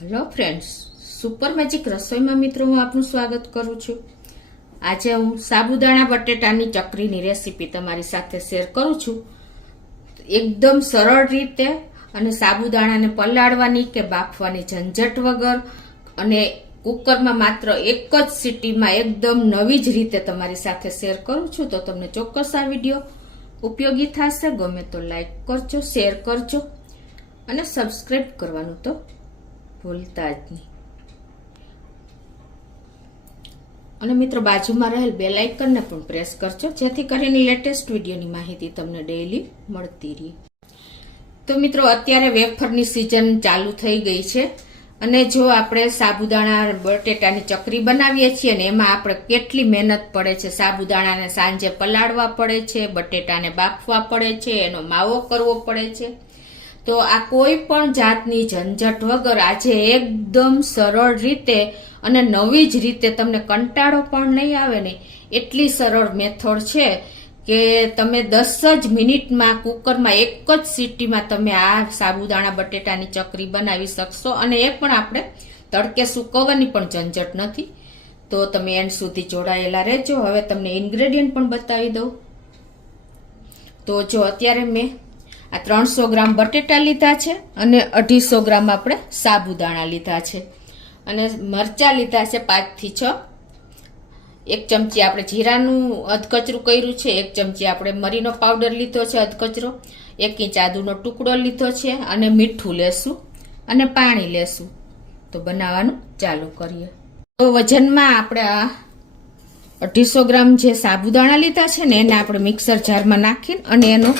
Hello friends, super magic રસોઈમાં મિત્રો હું આપનું સ્વાગત કરું છું। આજે હું સાબુદાણા બટેટાની ચકરીની રેસીપી તમારી સાથે શેર કરું છું। એકદમ સરળ રીતે અને સાબુદાણાને પલાળવાની કે બાફવાની ઝંઝટ વગર અને કુકરમાં માત્ર એક જ સીટીમાં એકદમ નવી જ રીતે તમારી સાથે શેર કરું છું। તો તમને ચોક્કસ આ વિડીયો ઉપયોગી થશે। ગમે તો લાઈક કરજો, શેર કરજો અને સબસ્ક્રાઈબ કરવાનું તો ભૂલતા જ નહીં। અને મિત્રો બાજુમાં રહેલ બેલ આઇકનને પણ પ્રેસ કરજો, જેથી કરીને લેટેસ્ટ વિડીયોની માહિતી તમને ડેઈલી મળતી રહે। તો મિત્રો અત્યારે વેફરની સિઝન ચાલુ થઈ ગઈ છે અને જો આપણે સાબુદાણા બટેટાની ચકરી બનાવીએ છીએ ને એમાં આપણે કેટલી મહેનત પડે છે। સાબુદાણાને સાંજે પલાળવા પડે છે, બટેટાને બાફવા પડે છે, એનો માવો કરવો પડે છે। તો આ કોઈ પણ જાતની ઝંઝટ વગર આજે એકદમ સરળ રીતે અને નવી જ રીતે તમને કંટાળો પણ નહીં આવે ને એટલી સરળ મેથડ છે કે તમે 10 જ મિનિટમાં કુકરમાં એક જ સીટીમાં તમે આ સાબુદાણા બટેટાની ચકરી બનાવી શકશો। અને એ પણ આપણે તડકે સૂકવવાની પણ ઝંઝટ નથી। તો તમે એન્ડ સુધી જોડાયેલા રહેજો। હવે તમને ઇન્ગ્રેડિયન્ટ પણ બતાવી દઉં। તો જો અત્યારે મેં આ 300 ગ્રામ બટેટા લીધા છે અને 250 ગ્રામ આપણે સાબુદાણા લીધા છે અને મરચા લીધા છે 5 થી 6। 1 ચમચી આપણે જીરાનું અધકચરું કર્યું છે, 1 ચમચી આપણે મરીનો પાવડર લીધો છે અધકચરો, 1 ઇંચ આદુનો ટુકડો લીધો છે અને મીઠું લેશું અને પાણી લેશું। તો બનાવવાનું ચાલુ કરીએ। તો વજનમાં આપણે આ 250 ગ્રામ જે સાબુદાણા લીધા છે ને એને આપણે મિક્સર જારમાં નાખીને અને એનો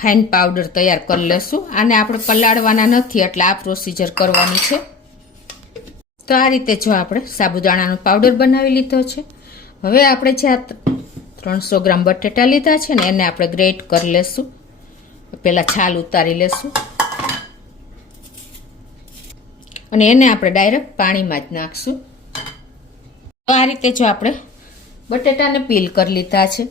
ફાઇન પાવડર તૈયાર કરી લેશું। આને આપણે પલાળવાના નથી એટલે આ પ્રોસીજર કરવાની છે। તો આ રીતે જો આપણે સાબુદાણાનો પાવડર બનાવી લીધો છે। હવે આપણે જે આ 300 ગ્રામ બટેટા લીધા છે ને એને આપણે ગ્રેટ કરી લેશું। પહેલા છાલ ઉતારી લેશું અને એને આપણે ડાયરેક્ટ પાણીમાં જ નાખશું। તો આ રીતે જો આપણે બટેટાને પીલ કરી લીધા છે।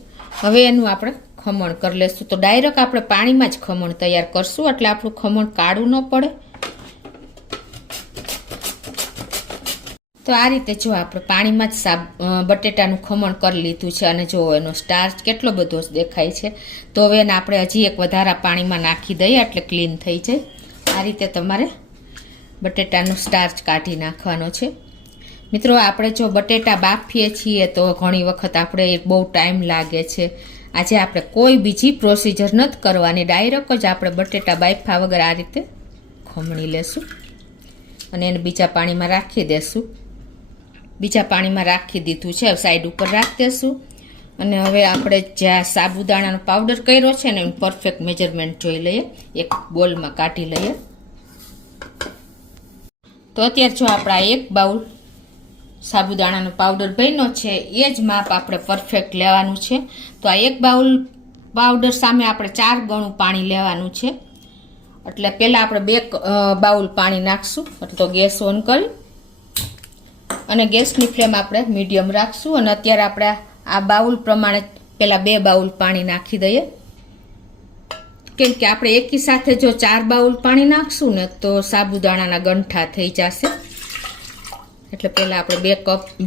હવે એનું આપણે ખમણ કરી લેશું। તો ડાયરેક્ટ આપણે પાણીમાં જ ખમણ તૈયાર કરશું એટલે આપણું ખમણ કાળું ન પડે। તો આ રીતે જો આપણે પાણીમાં જ બટેટાનું ખમણ કરી લીધું છે અને જો એનો સ્ટાર્ચ કેટલો બધો દેખાય છે। તો હવે એને આપણે હજી એક વધારા પાણીમાં નાખી દઈએ એટલે ક્લીન થઈ જાય। આ રીતે તમારે બટેટાનો સ્ટાર્ચ કાઢી નાખવાનો છે। મિત્રો આપણે જો બટેટા બાફીએ છીએ તો ઘણી વખત આપણે બહુ ટાઈમ લાગે છે। આજે આપણે કોઈ બીજી પ્રોસીજર નથી કરવાની, ડાયરેક્ટ જ આપણે બટેટા બાફા વગર આ રીતે ખમણી લેશું અને એને બીજા પાણીમાં રાખી દેશું। બીજા પાણીમાં રાખી દીધું છે, સાઈડ ઉપર રાખી દેશું અને હવે આપણે જ્યાં સાબુદાણાનો પાવડર કર્યો છે ને એનું પરફેક્ટ મેજરમેન્ટ જોઈ લઈએ, એક બોલમાં કાઢી લઈએ। તો અત્યારે જો આપણા 1 બાઉલ સાબુદાણાનો પાવડર બન્યો છે એ જ માપ આપણે પરફેક્ટ લેવાનું છે। તો આ 1 બાઉલ પાવડર સામે આપણે 4 ગણું પાણી લેવાનું છે। એટલે પહેલાં આપણે 2 બાઉલ પાણી નાખશું। તો ગેસ ઓન કરી અને ગેસની ફ્લેમ આપણે મીડિયમ રાખશું અને અત્યારે આપણે આ બાઉલ પ્રમાણે પહેલાં 2 બાઉલ પાણી નાખી દઈએ, કેમ કે આપણે એકી સાથે જો 4 બાઉલ પાણી નાખશું ને તો સાબુદાણાના ગંઠા થઈ જશે। એટલે પહેલાં આપણે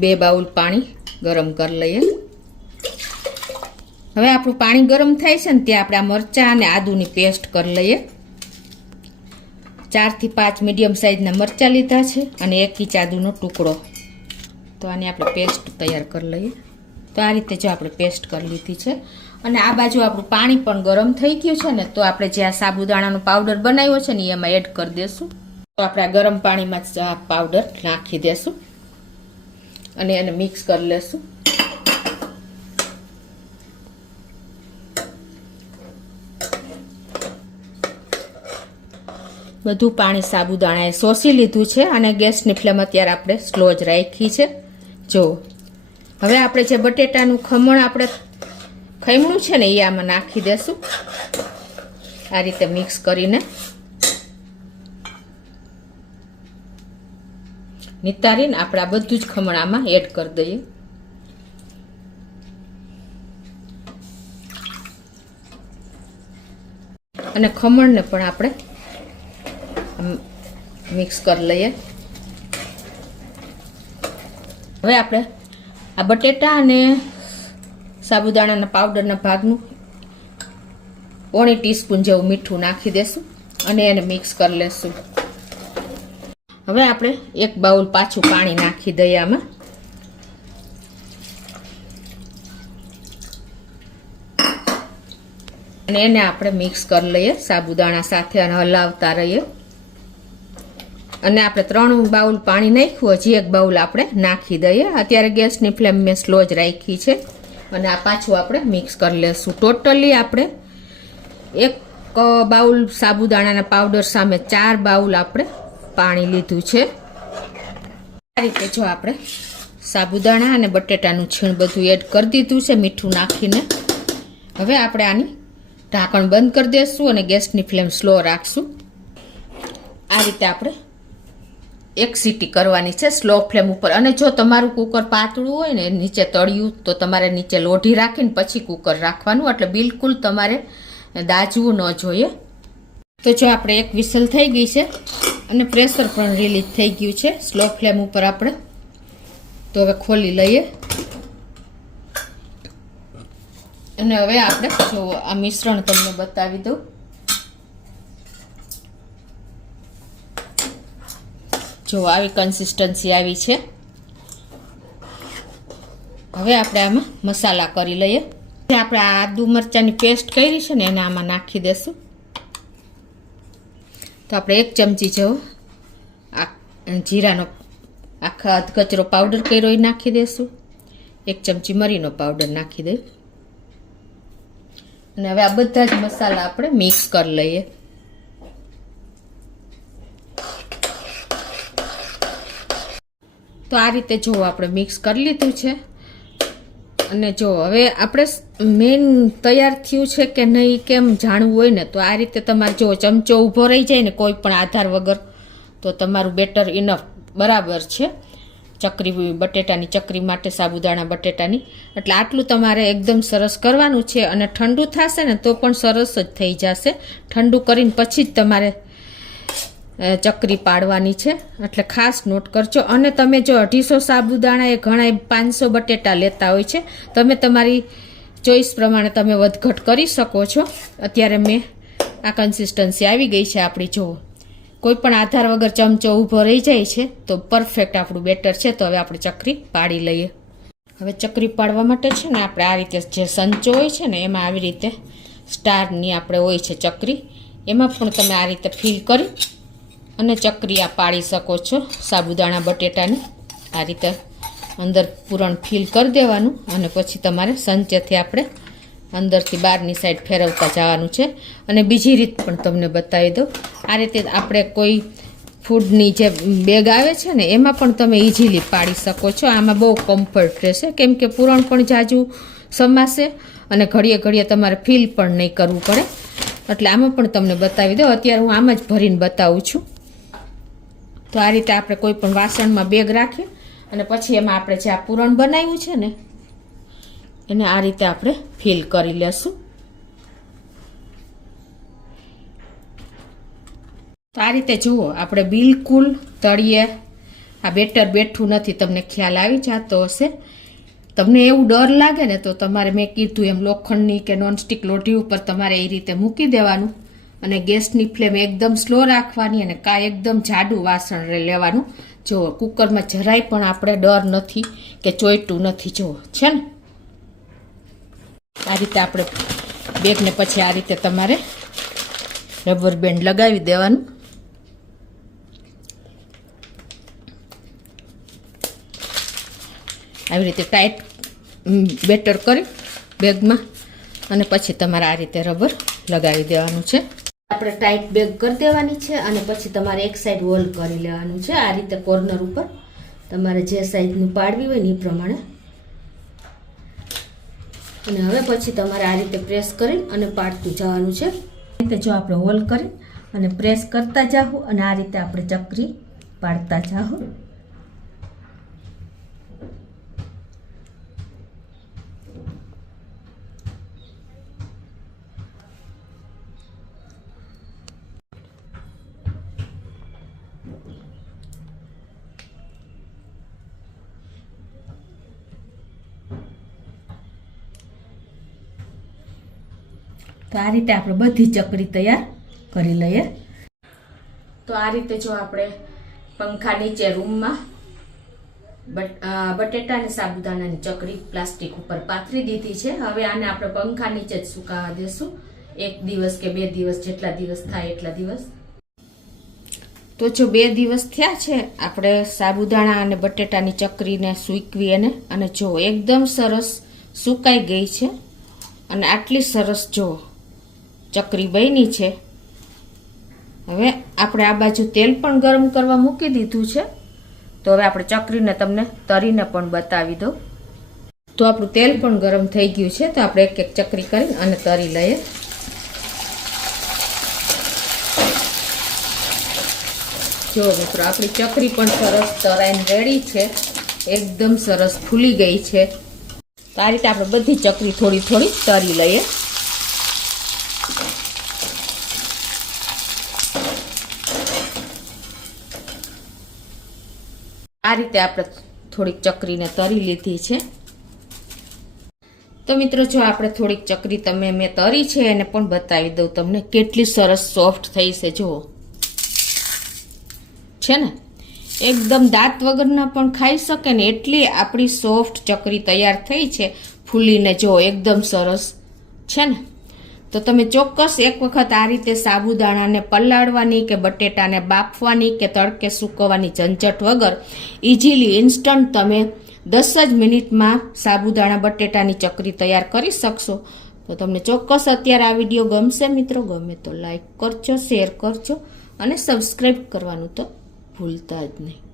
2 બાઉલ પાણી ગરમ કરી લઈએ। હવે આપણું પાણી ગરમ થાય છે ને ત્યાં આપણે આ મરચાં અને આદુની પેસ્ટ કરી લઈએ। 4 થી 5 મીડિયમ સાઇઝના મરચાં લીધા છે અને 1 ઇંચ આદુનો ટુકડો। તો આની આપણે પેસ્ટ તૈયાર કરી લઈએ। તો આ રીતે જો આપણે પેસ્ટ કરી લીધી છે અને આ બાજુ આપણું પાણી પણ ગરમ થઈ ગયું છે ને તો આપણે જે આ સાબુદાણાનો પાવડર બનાવ્યો છે ને એમાં એડ કરી દઈશું। તો આપણે આ ગરમ પાણીમાં જ આ પાવડર નાખી દેશું અને એને મિક્સ કરી લેશું। બધું પાણી સાબુદાણાએ શોષી લીધું છે અને ગેસની ફ્લેમ અત્યારે આપણે સ્લો જ રાખી છે। જો હવે આપણે જે બટેટાનું ખમણ આપણે ખમણું છે ને એ આમાં નાખી દેશું આ રીતે મિક્સ કરીને। નિતારીને આપણે આ બધું જ ખમણ આમાં એડ કરી દઈએ અને ખમણને પણ આપણે મિક્સ કરી લઈએ. હવે આપણે આ બટેટા અને સાબુદાણાના પાવડરના ભાગનું 1 ટીસ્પૂન જેવું મીઠું નાખી દેશું અને એને મિક્સ કરી લેશું. હવે આપણે 1 બાઉલ પાછું પાણી નાખી દઈએ આમાં. અને એને આપણે મિક્સ કરી લઈએ સાબુદાણા સાથે અને હલાવતા રહીએ. અને આપણે 3 બાઉલ પાણી નાખ્યું, હજી 1 બાઉલ આપણે નાખી દઈએ. અત્યારે ગેસની ફ્લેમ મેં સ્લો જ રાખી છે. અને આ પાછું આપણે મિક્સ કરી લેશું. ટોટલી આપણે 1 બાઉલ સાબુદાણાના પાવડર સામે 4 બાઉલ આપણે પાણી લીધું છે. આ રીતે જો આપણે સાબુદાણા અને બટેટાનું છીણ બધું એડ કરી દીધું છે મીઠું નાખીને. હવે આપણે આની ઢાંકણ બંધ કરી દઈશું અને ગેસની ફ્લેમ સ્લો રાખશું. આ રીતે આપણે 1 સીટી કરવાની છે સ્લો ફ્લેમ ઉપર. અને જો તમારું કુકર પાતળું હોય ને નીચે તળિયું, તો તમારે નીચે લોઢી રાખીને પછી કુકર રાખવાનું, એટલે બિલકુલ તમારે દાજવું ન જોઈએ. તો જો આપણે 1 વિસલ થઈ ગઈ છે અને પ્રેશર પણ રિલીઝ થઈ ગયું છે સ્લો ફ્લેમ ઉપર આપણે. તો હવે ખોલી લઈએ. અને હવે આપણે જો આ મિશ્રણ તમને બતાવી દઉં. જો આવી કન્સિસ્ટન્સી આવી છે. હવે આપણે આમાં મસાલા કરી લઈએ. આપણે આ આદુ મરચાંની પેસ્ટ કરી છે ને એને આમાં નાખી દેશું. તો આપણે 1 ચમચી જેવો જીરાનો આખા અધકચરો પાવડર કર્યો એ નાખી દઈશું. 1 ચમચી મરીનો પાવડર નાખી દઈએ. અને હવે આ બધા જ મસાલા આપણે મિક્સ કરી લઈએ. તો આ રીતે જો આપણે મિક્સ કરી લીધું છે. અને જો હવે આપણે મેન તૈયાર થયું છે કે નહીં કેમ જાણવું હોય ને, તો આ રીતે તમારે જો ચમચો ઊભો રહી જાય ને કોઈ પણ આધાર વગર, તો તમારું બેટર ઇનફ બરાબર છે ચકરી બટેટાની ચકરી માટે, સાબુદાણા બટેટાની. એટલે આટલું તમારે એકદમ સરસ કરવાનું છે. અને ઠંડુ થશે ને તો પણ સરસ જ થઈ જશે. ઠંડુ કરીને પછી જ તમારે ચકરી પાડવાની છે, એટલે ખાસ નોટ કરજો. અને તમે જો 250 સાબુદાણા એ ઘણા 500 બટેટા લેતા હોય છે, તમે તમારી ચોઈસ પ્રમાણે તમે વધઘટ કરી શકો છો. અત્યારે મેં આ કન્સિસ્ટન્સી આવી ગઈ છે આપણી. જો કોઈ પણ આધાર વગર ચમચો ઊભો રહી જાય છે તો પરફેક્ટ આપણું બેટર છે. તો હવે આપણે ચકરી પાડી લઈએ. હવે ચકરી પાડવા માટે છે ને આપણે આ રીતે જે સંચો હોય છે ને એમાં આવી રીતે સ્ટારની આપણે હોય છે ચકરી, એમાં પણ તમે આ રીતે ફિલ કરી અને ચકરી આ પાડી શકો છો સાબુદાણા બટેટાની. આ રીતે અંદર પૂરણ ફિલ કરી દેવાનું અને પછી તમારે સંચેથી આપણે અંદરથી બહારની સાઈડ ફેરવતા જવાનું છે. અને બીજી રીત પણ તમને બતાવી દઉં. આ રીતે આપણે કોઈ ફૂડની જે બેગ આવે છે ને એમાં પણ તમે ઇઝીલી પાડી શકો છો. આમાં બહુ કમ્ફર્ટ રહેશે, કેમ કે પૂરણ પણ જાજુ સમાશે અને ઘડીએ ઘડીએ તમારે ફિલ પણ નહીં કરવું પડે. એટલે આમાં પણ તમને બતાવી દઉં. અત્યારે હું આમ જ ભરીને બતાવું છું. તો આ રીતે આપણે કોઈ પણ વાસણમાં બેગ રાખીએ અને પછી એમાં આપણે જે આ પૂરણ બનાવ્યું છે ને એને આ રીતે આપણે ફિલ કરી લેશું. તો આ રીતે જુઓ આપણે બિલકુલ તળિયે આ બેટર બેઠું નથી. તમને ખ્યાલ આવી જતો હશે. તમને એવું ડર લાગે ને તો તમારે મેં કીધું એમ લોખંડની કે નોનસ્ટિક લોઢી ઉપર તમારે એ રીતે મૂકી દેવાનું અને ગેસની ફ્લેમ એકદમ સ્લો રાખવાની અને કાંઈ એકદમ જાડું વાસણ લેવાનું. જો કુકરમાં જરાય પણ આપણે ડર નથી કે ચોઈટું નથી. જુઓ છે ને આ રીતે આપણે બેગને પછી આ રીતે તમારે રબર બેન્ડ લગાવી દેવાનું. આવી રીતે ટાઈટ બેટર કરી બેગમાં અને પછી તમારે આ રીતે રબર લગાવી દેવાનું છે. આપણે ટાઈટ બેગ કરી દેવાની છે અને પછી તમારે એક સાઈડ હોલ કરી લેવાનું છે. આ રીતે કોર્નર ઉપર તમારે જે સાઈઝનું પાડવી હોય ને એ પ્રમાણે. અને હવે પછી તમારે આ રીતે પ્રેસ કરી અને પાડતું જવાનું છે. આ રીતે જો આપણે હોલ કરી અને પ્રેસ કરતા જાઓ અને આ રીતે આપણે ચકરી પાડતા જાઓ. તો આ રીતે આપણે બધી ચકરી તૈયાર કરી લઈએ. તો આ રીતે જો આપણે પંખા નીચે રૂમમાં બટેટા અને સાબુદાણાની ચકરી પ્લાસ્ટિક ઉપર પાથરી દીધી છે. હવે આને આપણે પંખા નીચે જ સુકાવા દેશું, 1 દિવસ કે 2 દિવસ, જેટલા દિવસ થાય એટલા દિવસ. તો જો 2 દિવસ થયા છે આપણે સાબુદાણા અને બટેટાની ચકરીને સૂકવી અને જો એકદમ સરસ સુકાઈ ગઈ છે અને આટલી સરસ જો ચકરી બની છે. હવે આપણે આ બાજુ તેલ પણ ગરમ કરવા મૂકી દીધું છે. તો હવે આપણે ચકરીને તમને તરીને પણ બતાવી દઉં. તો આપણું તેલ પણ ગરમ થઈ ગયું છે. તો આપણે એક એક ચકરી કરી અને તરી લઈએ. જો મિત્રો આપણી ચકરી પણ સરસ તરાઈને રેડી છે, એકદમ સરસ ફૂલી ગઈ છે. તો આ રીતે આપણે બધી ચકરી થોડી થોડી તરી લઈએ. આ રીતે આપણે થોડીક ચકરીને તરી લીધી છે. તો મિત્રો જો આપણે થોડીક ચકરી મેં તરી છે એને પણ બતાવી દઉં તમને, કેટલી સરસ સોફ્ટ થઈ છે. જુઓ છે ને, એકદમ દાંત વગરના પણ ખાઈ શકે ને એટલી આપણી સોફ્ટ ચકરી તૈયાર થઈ છે, ફૂલીને. જો એકદમ સરસ છે ને. તો તમે ચોક્કસ એક વખત આ રીતે સાબુદાણાને પલાળવાની કે બટેટાને બાફવાની કે તડકે સૂકવવાની ઝંઝટ વગર ઇઝીલી ઇન્સ્ટન્ટ તમે 10 જ મિનિટમાં સાબુદાણા બટેટાની ચકરી તૈયાર કરી શકશો. તો તમને ચોક્કસ અત્યારે આ વિડીયો ગમશે મિત્રો. ગમે તો લાઈક કરજો, શેર કરજો અને સબસ્ક્રાઈબ કરવાનું તો ભૂલતા જ નહીં.